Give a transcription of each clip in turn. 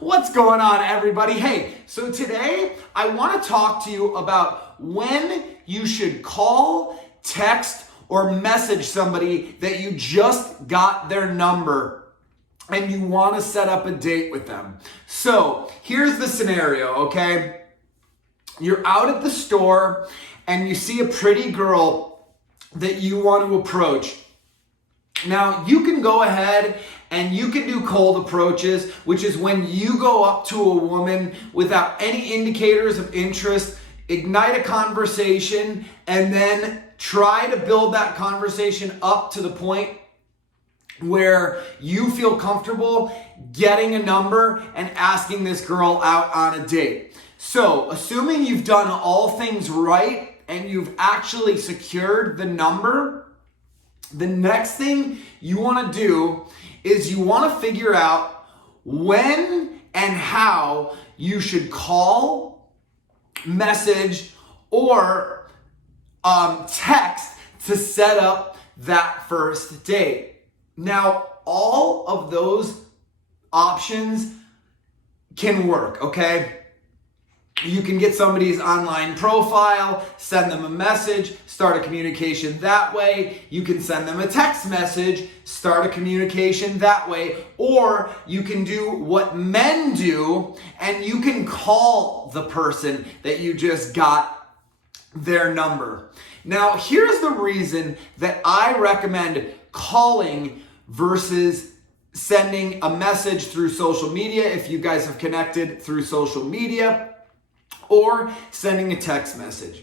What's going on, everybody? Hey, so today I want to talk to you about when you should call, text, or message somebody that you just got their number and you want to set up a date with them. So here's the scenario, okay? You're out at the store and you see a pretty girl that you want to approach. Now, you can go ahead and you can do cold approaches, which is when you go up to a woman without any indicators of interest, ignite a conversation, and then try to build that conversation up to the point where you feel comfortable getting a number and asking this girl out on a date. So, assuming you've done all things right and you've actually secured the number, the next thing you want to do is you want to figure out when and how you should call, message, or text to set up that first date. Now, all of those options can work, okay? You can get somebody's online profile, send them a message, start a communication that way. You can send them a text message, start a communication that way. Or you can do what men do and you can call the person that you just got their number. Now, here's the reason that I recommend calling versus sending a message through social media if you guys have connected through social media, or sending a text message.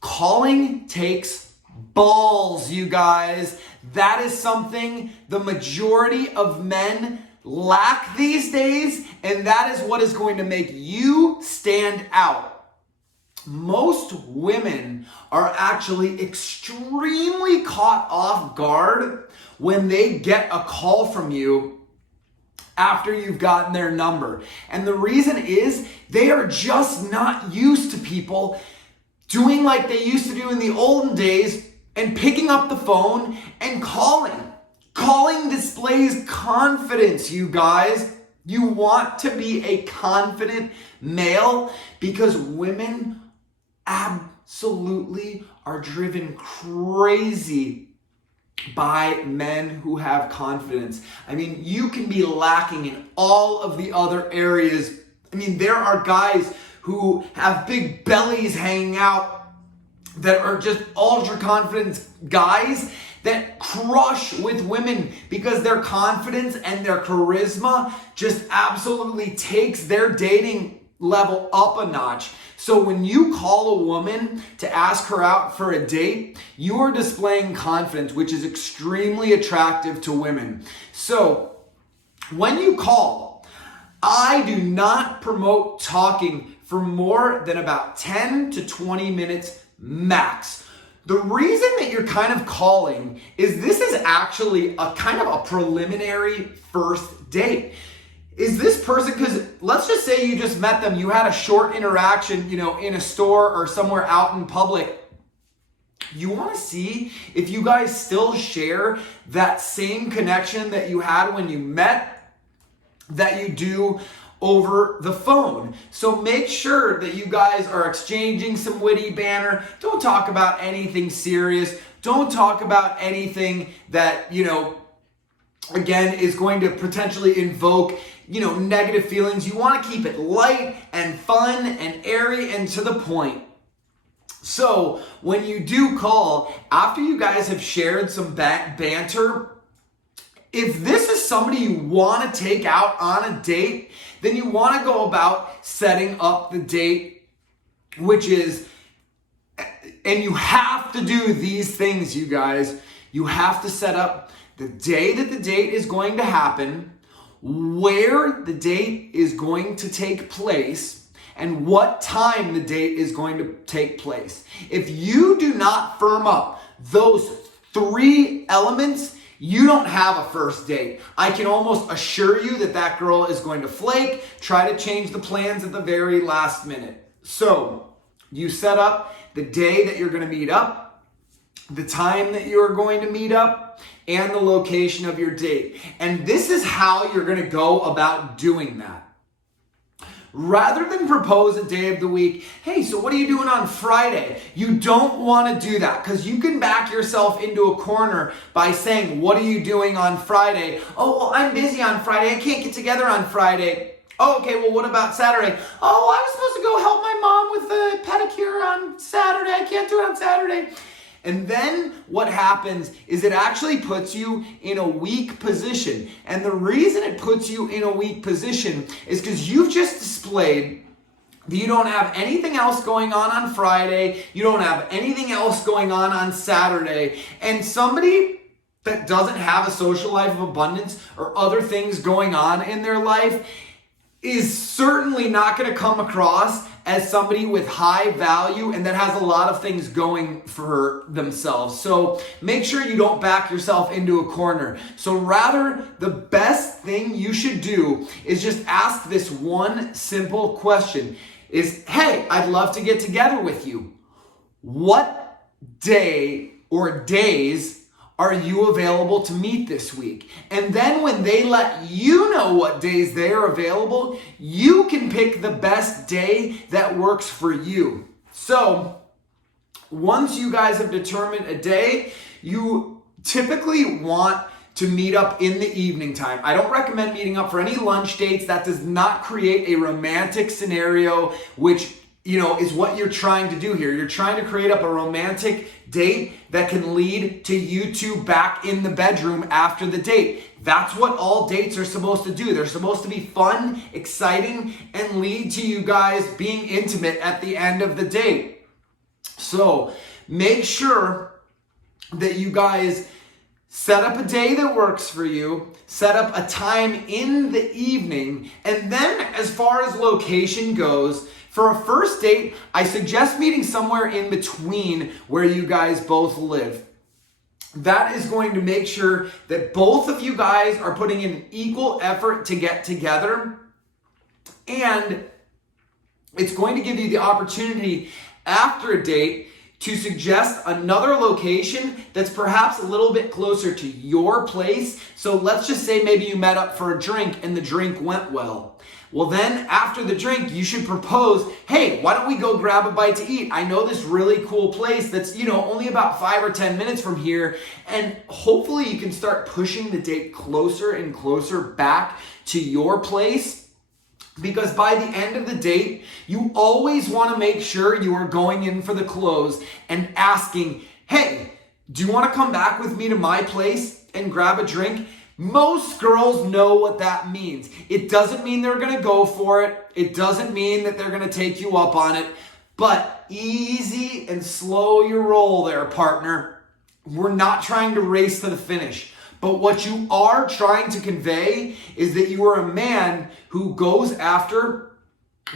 Calling takes balls, you guys. That is something the majority of men lack these days, and that is what is going to make you stand out. Most women are actually extremely caught off guard when they get a call from you after you've gotten their number. And the reason is they are just not used to people doing like they used to do in the olden days and picking up the phone and calling. Calling displays confidence, you guys. You want to be a confident male because women absolutely are driven crazy by men who have confidence. I mean, you can be lacking in all of the other areas. I mean, there are guys who have big bellies hanging out that are just ultra confident guys that crush with women because their confidence and their charisma just absolutely takes their dating level up a notch. So when you call a woman to ask her out for a date, you are displaying confidence, which is extremely attractive to women. So when you call, I do not promote talking for more than about 10 to 20 minutes max. The reason that you're kind of calling is this is actually a kind of a preliminary first date. Is this person, because let's just say you just met them, you had a short interaction, in a store or somewhere out in public. You want to see if you guys still share that same connection that you had when you met, that you do over the phone. So make sure that you guys are exchanging some witty banter. Don't talk about anything serious. Don't talk about anything that, again, is going to potentially invoke negative feelings. You want to keep it light and fun and airy and to the point. So when you do call, after you guys have shared some banter, if this is somebody you want to take out on a date, then you want to go about setting up the date, which is, and you have to do these things, you guys. You have to set up the day that the date is going to happen, where the date is going to take place, and what time the date is going to take place. If you do not firm up those three elements, you don't have a first date. I can almost assure you that that girl is going to flake, try to change the plans at the very last minute. So you set up the day that you're going to meet up. the time that you are going to meet up, and the location of your date. And this is how you're going to go about doing that. Rather than propose a day of the week, hey, so what are you doing on Friday? You don't want to do that because you can back yourself into a corner by saying, what are you doing on Friday? Oh, well, I'm busy on Friday. I can't get together on Friday. Oh, okay, well, what about Saturday? Oh, I was supposed to go help my mom with the pedicure on Saturday. I can't do it on Saturday. And then what happens is it actually puts you in a weak position. And the reason it puts you in a weak position is because you've just displayed that you don't have anything else going on Friday. You don't have anything else going on Saturday. And somebody that doesn't have a social life of abundance or other things going on in their life is certainly not going to come across as somebody with high value and that has a lot of things going for themselves. So make sure you don't back yourself into a corner. So rather, the best thing you should do is just ask this one simple question is, hey, I'd love to get together with you. What day or days are you available to meet this week? And then when they let you know what days they are available, you can pick the best day that works for you. So once you guys have determined a day, you typically want to meet up in the evening time. I don't recommend meeting up for any lunch dates. That does not create a romantic scenario, which is what you're trying to do here. You're trying to create up a romantic date that can lead to you two back in the bedroom after the date. That's what all dates are supposed to do. They're supposed to be fun, exciting, and lead to you guys being intimate at the end of the date. So make sure that you guys set up a day that works for you, set up a time in the evening, and then as far as location goes, for a first date, I suggest meeting somewhere in between where you guys both live. That is going to make sure that both of you guys are putting in equal effort to get together, and it's going to give you the opportunity after a date to suggest another location that's perhaps a little bit closer to your place. So let's just say maybe you met up for a drink and the drink went well. Well, then after the drink, you should propose, hey, why don't we go grab a bite to eat? I know this really cool place that's, only about 5 or 10 minutes from here. And hopefully you can start pushing the date closer and closer back to your place. Because by the end of the date, you always want to make sure you are going in for the close and asking, hey, do you want to come back with me to my place and grab a drink? Most girls know what that means. It doesn't mean they're going to go for it. It doesn't mean that they're going to take you up on it. But easy and slow your roll there, partner. We're not trying to race to the finish. But what you are trying to convey is that you are a man who goes after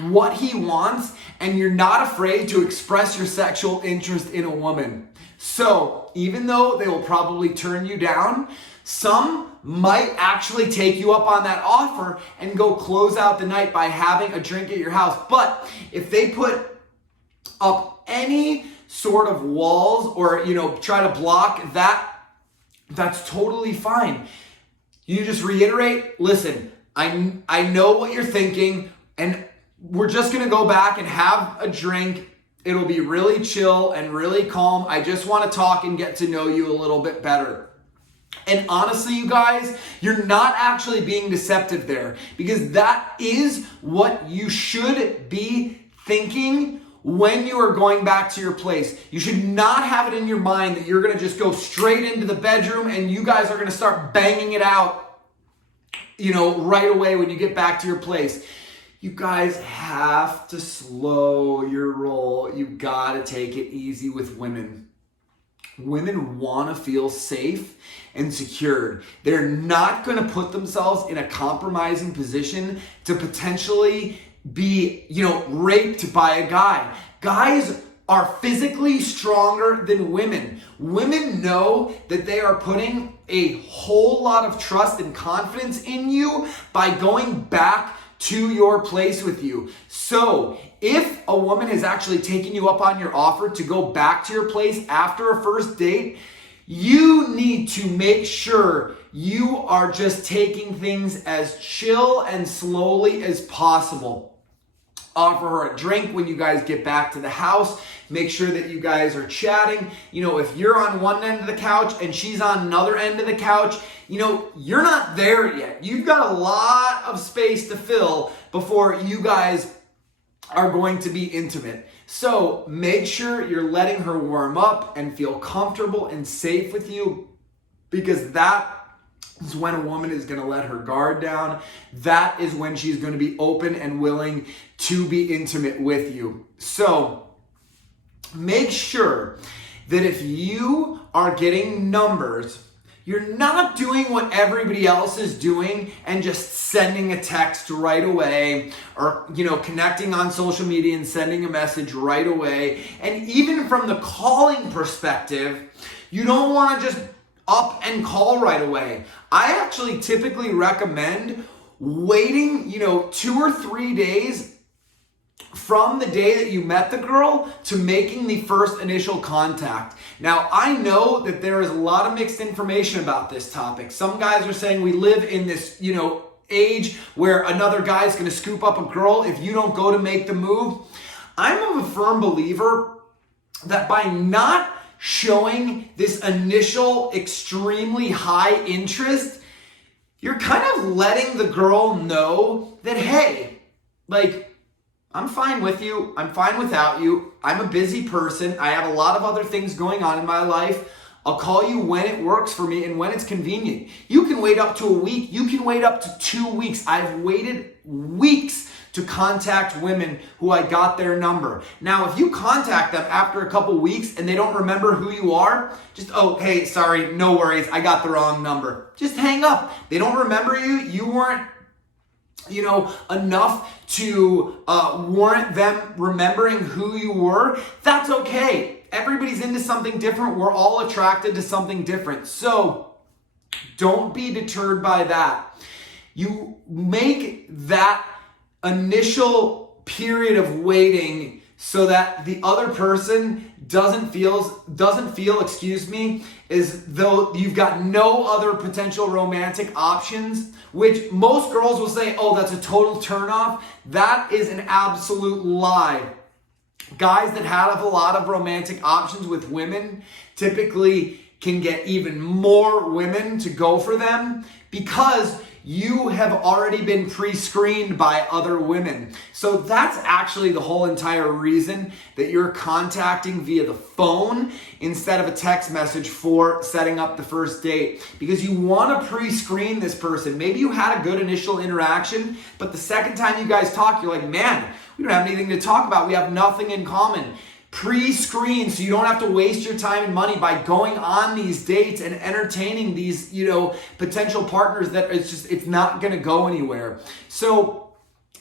what he wants, and you're not afraid to express your sexual interest in a woman. So even though they will probably turn you down, some might actually take you up on that offer and go close out the night by having a drink at your house. But if they put up any sort of walls or, try to block that, that's totally fine. You just reiterate, listen, I know what you're thinking, and we're just going to go back and have a drink. It'll be really chill and really calm. I just want to talk and get to know you a little bit better. And honestly, you guys, you're not actually being deceptive there, because that is what you should be thinking when you are going back to your place. You should not have it in your mind that you're going to just go straight into the bedroom and you guys are going to start banging it out, right away when you get back to your place. You guys have to slow your roll. You got to take it easy with women. Women want to feel safe and secured. They're not going to put themselves in a compromising position to potentially be, raped by a guy. Guys are physically stronger than women. Women know that they are putting a whole lot of trust and confidence in you by going back to your place with you. So if a woman is actually taking you up on your offer to go back to your place after a first date, you need to make sure you are just taking things as chill and slowly as possible. Offer her a drink when you guys get back to the house. Make sure that you guys are chatting. If you're on one end of the couch and she's on another end of the couch, you're not there yet. You've got a lot of space to fill before you guys are going to be intimate. So make sure you're letting her warm up and feel comfortable and safe with you, because that is when a woman is going to let her guard down. That is when she's going to be open and willing to be intimate with you. So make sure that if you are getting numbers, you're not doing what everybody else is doing and just sending a text right away, or connecting on social media and sending a message right away. And even from the calling perspective, you don't want to just up and call right away. I actually typically recommend waiting 2 or 3 days from the day that you met the girl to making the first initial contact. Now, I know that there is a lot of mixed information about this topic. Some guys are saying we live in this, age where another guy is going to scoop up a girl if you don't go to make the move. I'm a firm believer that by not showing this initial extremely high interest, you're kind of letting the girl know that, hey, I'm fine with you. I'm fine without you. I'm a busy person. I have a lot of other things going on in my life. I'll call you when it works for me and when it's convenient. You can wait up to a week. You can wait up to 2 weeks. I've waited weeks to contact women who I got their number. Now, if you contact them after a couple weeks and they don't remember who you are, just, oh, hey, sorry, no worries. I got the wrong number. Just hang up. They don't remember you. You weren't enough to warrant them remembering who you were. That's okay. Everybody's into something different. We're all attracted to something different. So don't be deterred by that. You make that initial period of waiting so that the other person doesn't feel, as though you've got no other potential romantic options, which most girls will say, oh, that's a total turnoff. That is an absolute lie. Guys that have a lot of romantic options with women typically can get even more women to go for them because you have already been pre-screened by other women. So that's actually the whole entire reason that you're contacting via the phone instead of a text message for setting up the first date, because you want to pre-screen this person. Maybe you had a good initial interaction, but the second time you guys talk, you're like, man, we don't have anything to talk about. We have nothing in common. Pre-screen so you don't have to waste your time and money by going on these dates and entertaining these, potential partners that it's not going to go anywhere. So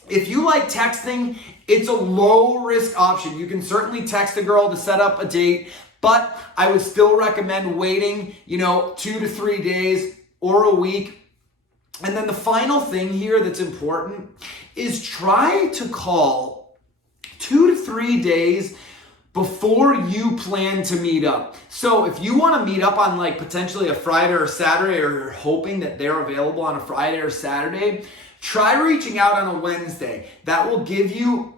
if you like texting, it's a low risk option. You can certainly text a girl to set up a date, but I would still recommend waiting, 2 to 3 days or a week. And then the final thing here that's important is try to call 2 to 3 days before you plan to meet up. So if you want to meet up on potentially a Friday or Saturday, or you're hoping that they're available on a Friday or Saturday, try reaching out on a Wednesday. That will give you,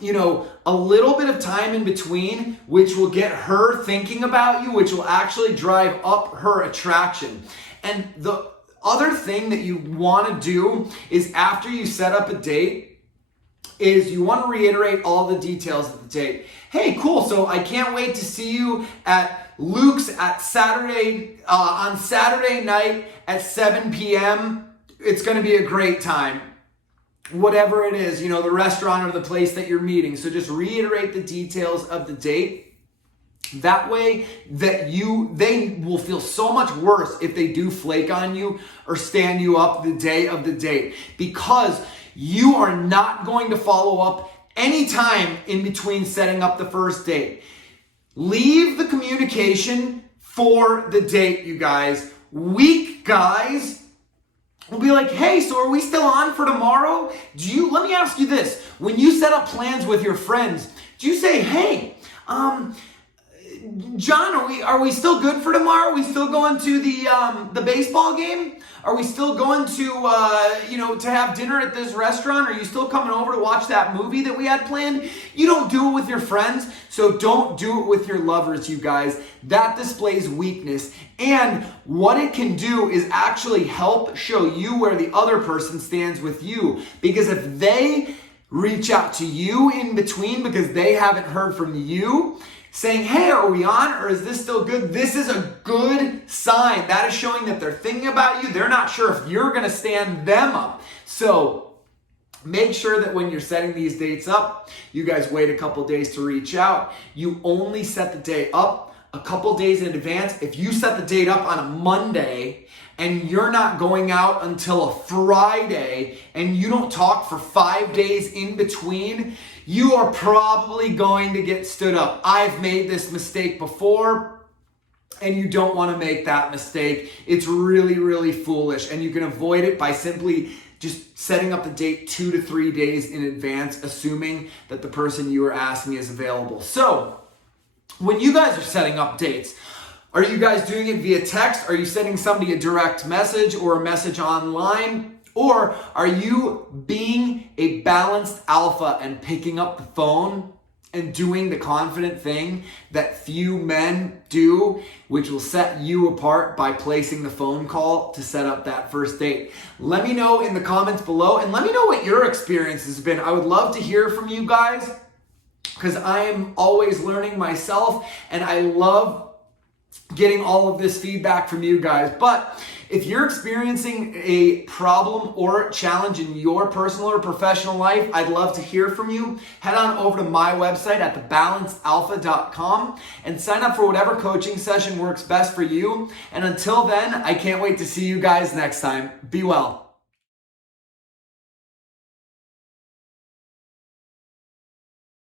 a little bit of time in between, which will get her thinking about you, which will actually drive up her attraction. And the other thing that you want to do is after you set up a date, is you want to reiterate all the details of the date. Hey, cool, so I can't wait to see you at Luke's at Saturday, on Saturday night at 7 p.m. It's going to be a great time. Whatever it is, the restaurant or the place that you're meeting. So just reiterate the details of the date. That way that they will feel so much worse if they do flake on you or stand you up the day of the date, because you are not going to follow up anytime in between setting up the first date. Leave the communication for the date, you guys. Weak guys we'll be like, hey, so are we still on for tomorrow? Let me ask you this. When you set up plans with your friends, do you say, hey, John, are we still good for tomorrow? Are we still going to the baseball game? Are we still going to to have dinner at this restaurant? Are you still coming over to watch that movie that we had planned? You don't do it with your friends, so don't do it with your lovers, you guys. That displays weakness. And what it can do is actually help show you where the other person stands with you. Because if they reach out to you in between because they haven't heard from you, saying, hey, are we on, or is this still good? This is a good sign. That is showing that they're thinking about you. They're not sure if you're going to stand them up. So make sure that when you're setting these dates up, you guys wait a couple days to reach out. You only set the day up a couple days in advance. If you set the date up on a Monday and you're not going out until a Friday and you don't talk for 5 days in between, you are probably going to get stood up. I've made this mistake before, and you don't want to make that mistake. It's really, really foolish, and you can avoid it by simply just setting up the date 2 to 3 days in advance, assuming that the person you are asking is available. So, when you guys are setting up dates, are you guys doing it via text? Are you sending somebody a direct message or a message online? Or are you being a balanced alpha and picking up the phone and doing the confident thing that few men do, which will set you apart by placing the phone call to set up that first date? Let me know in the comments below, and let me know what your experience has been. I would love to hear from you guys because I am always learning myself, and I love getting all of this feedback from you guys. But if you're experiencing a problem or challenge in your personal or professional life, I'd love to hear from you. Head on over to my website at thebalancedalpha.com and sign up for whatever coaching session works best for you. And until then, I can't wait to see you guys next time. Be well.